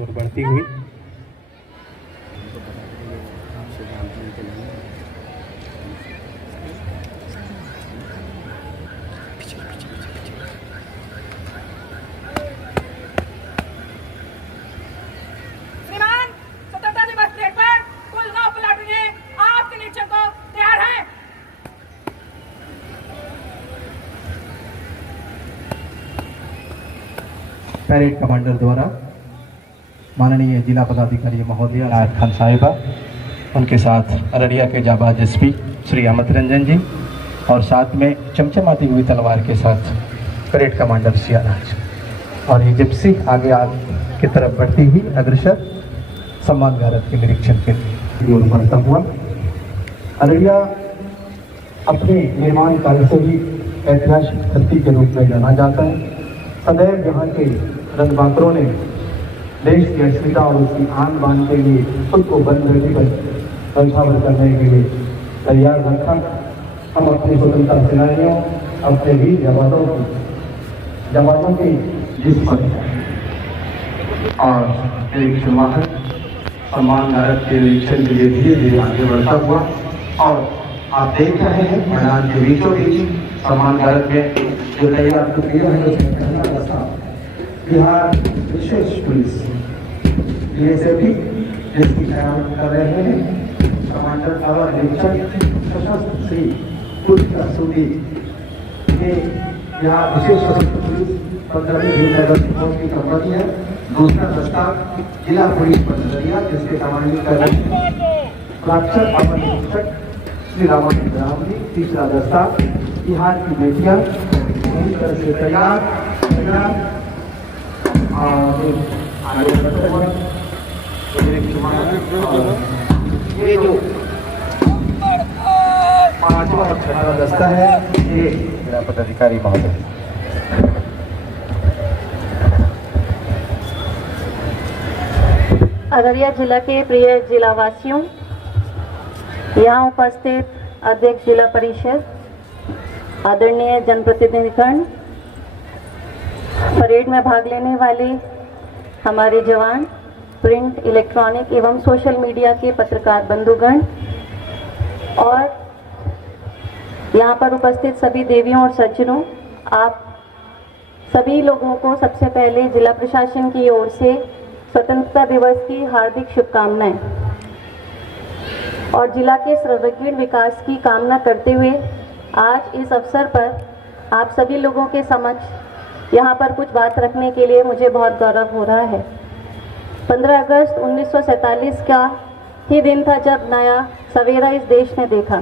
की ओर बढ़ती हुई। पैरेड कमांडर द्वारा माननीय जिला पदाधिकारी महोदय नायब खान साहिबा, उनके साथ अररिया के जाबाज एसपी श्री अमित रंजन जी और साथ में चमचमाती हुई तलवार के साथ परेड कमांडर सियाराज। और ये जिप्सी आगे की तरफ बढ़ती हुई अग्रसर सम्मान गारद के निरीक्षण के लिए बढ़ता हुआ। अररिया अपने निर्माण कार्य से भी ऐतिहासिक धरती के रूप में जाना जाता है। सदैव यहाँ के रणबांकुरों ने देश की अस्मिता और उसकी आन बान के लिए खुद को बंद कर रक्षावर करने के लिए तैयार रखा। हम अपने स्वतंत्रता सेनानियों, अपने वीर जवानों की जिस पर और एक वाहन सम्मान गारद के निरीक्षण के लिए धीरे धीरे आगे बढ़ता हुआ। और आप देख रहे हैं मैदान के बीचों बीच सम्मान गारद में जो तैयार टुकड़ियां हैं उसमें पहला रास्ता बिहार विशेष पुलिस बीएसएफी जिसकी कयामत कर रहे हैं कमांडर अवर निरीक्षक सशस्त्र श्री पुष्कर सूदी। ये यहाँ विशेष सशस्त्र पुलिस 15वीं जून की कंपनी है। दूसरा दस्ता जिला पुलिस पटरिया जिसके कमांडिंग कर रहे हैं रक्षक अवर निरीक्षक श्री रामानंद राम जी। तीसरा दस्ता बिहार की बेटियां पूरी तरह से तैयार आगे बढ़ते हुए। ये जो पांचवा और छठा दस्ता है ये जिला पदाधिकारी महोदय। अररिया जिला के प्रिय जिलावासियों, यहाँ उपस्थित अध्यक्ष जिला परिषद, आदरणीय जनप्रतिनिधिगण, परेड में भाग लेने वाले हमारे जवान, प्रिंट, इलेक्ट्रॉनिक एवं सोशल मीडिया के पत्रकार बंधुगण और यहाँ पर उपस्थित सभी देवियों और सज्जनों, आप सभी लोगों को सबसे पहले जिला प्रशासन की ओर से स्वतंत्रता दिवस की हार्दिक शुभकामनाएं और जिला के सर्वांगीण विकास की कामना करते हुए आज इस अवसर पर आप सभी लोगों के समक्ष यहाँ पर कुछ बात रखने के लिए मुझे बहुत गौरव हो रहा है। 15 अगस्त 1947 का ही दिन था जब नया सवेरा इस देश ने देखा।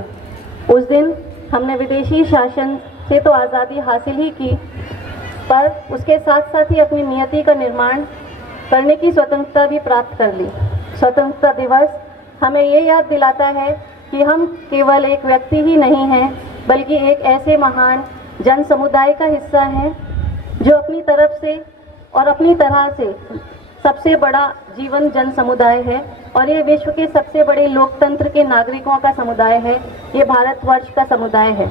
उस दिन हमने विदेशी शासन से तो आज़ादी हासिल ही की, पर उसके साथ साथ ही अपनी नियति का निर्माण करने की स्वतंत्रता भी प्राप्त कर ली। स्वतंत्रता दिवस हमें ये याद दिलाता है कि हम केवल एक व्यक्ति ही नहीं हैं, बल्कि एक ऐसे महान जन समुदाय का हिस्सा हैं जो अपनी तरफ से और अपनी तरह से सबसे बड़ा जीवन जन समुदाय है और ये विश्व के सबसे बड़े लोकतंत्र के नागरिकों का समुदाय है। ये भारतवर्ष का समुदाय है।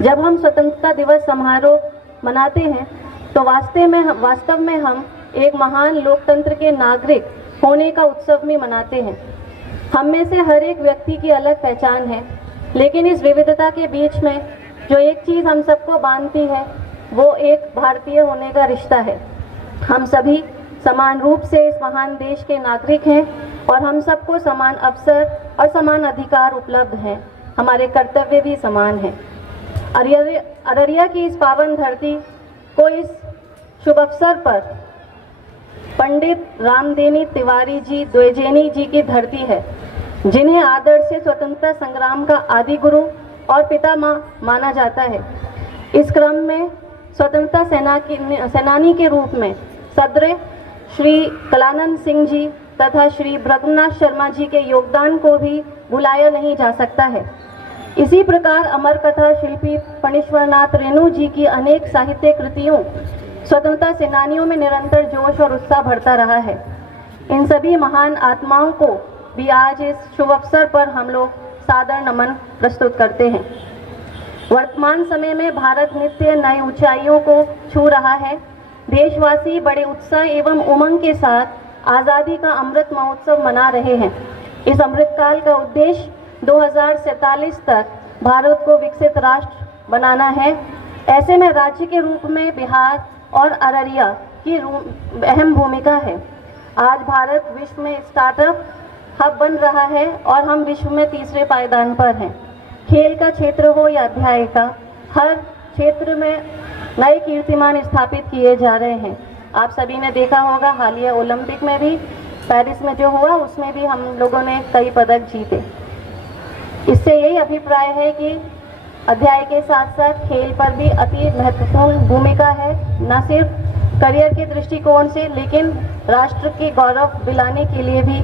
जब हम स्वतंत्रता दिवस समारोह मनाते हैं तो वास्तव में हम एक महान लोकतंत्र के नागरिक होने का उत्सव भी मनाते हैं। हम में से हर एक व्यक्ति की अलग पहचान है, लेकिन इस विविधता के बीच में जो एक चीज़ हम सबको बांधती है वो एक भारतीय होने का रिश्ता है। हम सभी समान रूप से इस महान देश के नागरिक हैं और हम सबको समान अवसर और समान अधिकार उपलब्ध हैं। हमारे कर्तव्य भी समान हैं। अररिया की इस पावन धरती को इस शुभ अवसर पर पंडित रामदेनी तिवारी जी द्विजेनी जी की धरती है, जिन्हें आदर से स्वतंत्रता संग्राम का आदि गुरु और पितामह माना जाता है। इस क्रम में स्वतंत्रता सेनानी के रूप में सदर श्री कलानंद सिंह जी तथा श्री ब्रह्मनाथ शर्मा जी के योगदान को भी भुलाया नहीं जा सकता है। इसी प्रकार अमर कथा शिल्पी फणीश्वरनाथ रेणु जी की अनेक साहित्य कृतियों स्वतंत्रता सेनानियों में निरंतर जोश और उत्साह भरता रहा है। इन सभी महान आत्माओं को भी आज इस शुभ अवसर पर हम लोग सादर नमन प्रस्तुत करते हैं। वर्तमान समय में भारत नित्य नई ऊंचाइयों को छू रहा है। देशवासी बड़े उत्साह एवं उमंग के साथ आज़ादी का अमृत महोत्सव मना रहे हैं। इस अमृतकाल का उद्देश्य 2047 तक भारत को विकसित राष्ट्र बनाना है। ऐसे में राज्य के रूप में बिहार और अररिया की अहम भूमिका है। आज भारत विश्व में स्टार्टअप हब बन रहा है और हम विश्व में तीसरे पायदान पर हैं। खेल का क्षेत्र हो या अध्याय का, हर क्षेत्र में नए कीर्तिमान स्थापित किए जा रहे हैं। आप सभी ने देखा होगा हालिया ओलंपिक में भी, पेरिस में जो हुआ उसमें भी हम लोगों ने कई पदक जीते। इससे यही अभिप्राय है कि अध्याय के साथ साथ खेल पर भी अति महत्वपूर्ण भूमिका है, न सिर्फ करियर के दृष्टिकोण से लेकिन राष्ट्र के गौरव दिलाने के लिए भी।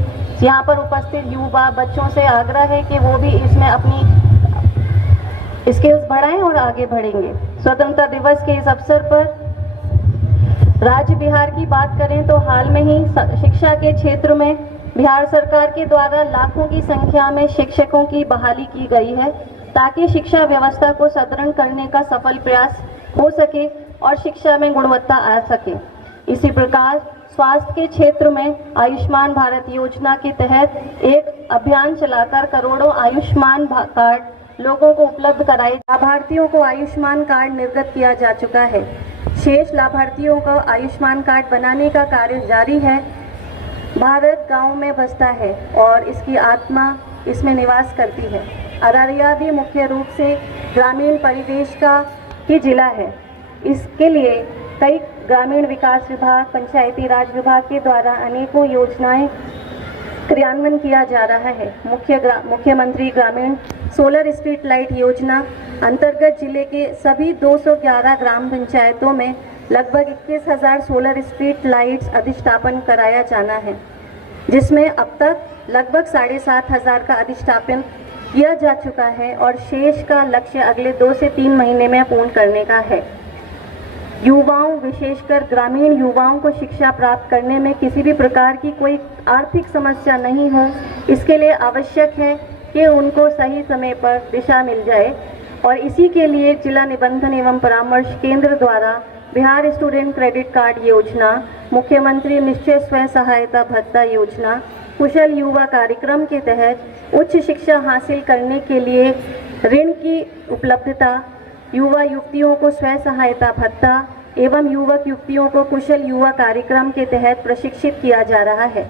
यहाँ पर उपस्थित युवा बच्चों से आग्रह है कि वो भी इसमें अपनी स्किल्स बढ़ाएं और आगे बढ़ेंगे। स्वतंत्रता दिवस के इस अवसर पर राज्य बिहार की बात करें तो हाल में ही शिक्षा के क्षेत्र में बिहार सरकार के द्वारा लाखों की संख्या में शिक्षकों की बहाली की गई है, ताकि शिक्षा व्यवस्था को सुदृढ़ करने का सफल प्रयास हो सके और शिक्षा में गुणवत्ता आ सके। इसी प्रकार स्वास्थ्य के क्षेत्र में आयुष्मान भारत योजना के तहत एक अभियान चलाकर करोड़ों आयुष्मान कार्ड लोगों को उपलब्ध कराए। लाभार्थियों को आयुष्मान कार्ड निर्गत किया जा चुका है। शेष लाभार्थियों को आयुष्मान कार्ड बनाने का कार्य जारी है। भारत गांव में बसता है और इसकी आत्मा इसमें निवास करती है। अररिया भी मुख्य रूप से ग्रामीण परिवेश का ही जिला है। इसके लिए कई ग्रामीण विकास विभाग, पंचायती राज विभाग के द्वारा अनेकों योजनाएं क्रियान्वयन किया जा रहा है। मुख्यमंत्री ग्रामीण सोलर स्ट्रीट लाइट योजना अंतर्गत जिले के सभी 211 ग्राम पंचायतों में लगभग 21,000 सोलर स्ट्रीट लाइट्स अधिष्ठापन कराया जाना है, जिसमें अब तक लगभग 7,500 का अधिष्ठापन किया जा चुका है और शेष का लक्ष्य अगले 2 से 3 महीने में पूर्ण करने का है। युवाओं, विशेषकर ग्रामीण युवाओं को शिक्षा प्राप्त करने में किसी भी प्रकार की कोई आर्थिक समस्या नहीं हो, इसके लिए आवश्यक है कि उनको सही समय पर दिशा मिल जाए और इसी के लिए जिला निबंधन एवं परामर्श केंद्र द्वारा बिहार स्टूडेंट क्रेडिट कार्ड योजना, मुख्यमंत्री निश्चय स्वयं सहायता भत्ता योजना, कुशल युवा कार्यक्रम के तहत उच्च शिक्षा हासिल करने के लिए ऋण की उपलब्धता, युवा युवतियों को स्वयं सहायता भत्ता एवं युवक युवतियों को कुशल युवा कार्यक्रम के तहत प्रशिक्षित किया जा रहा है।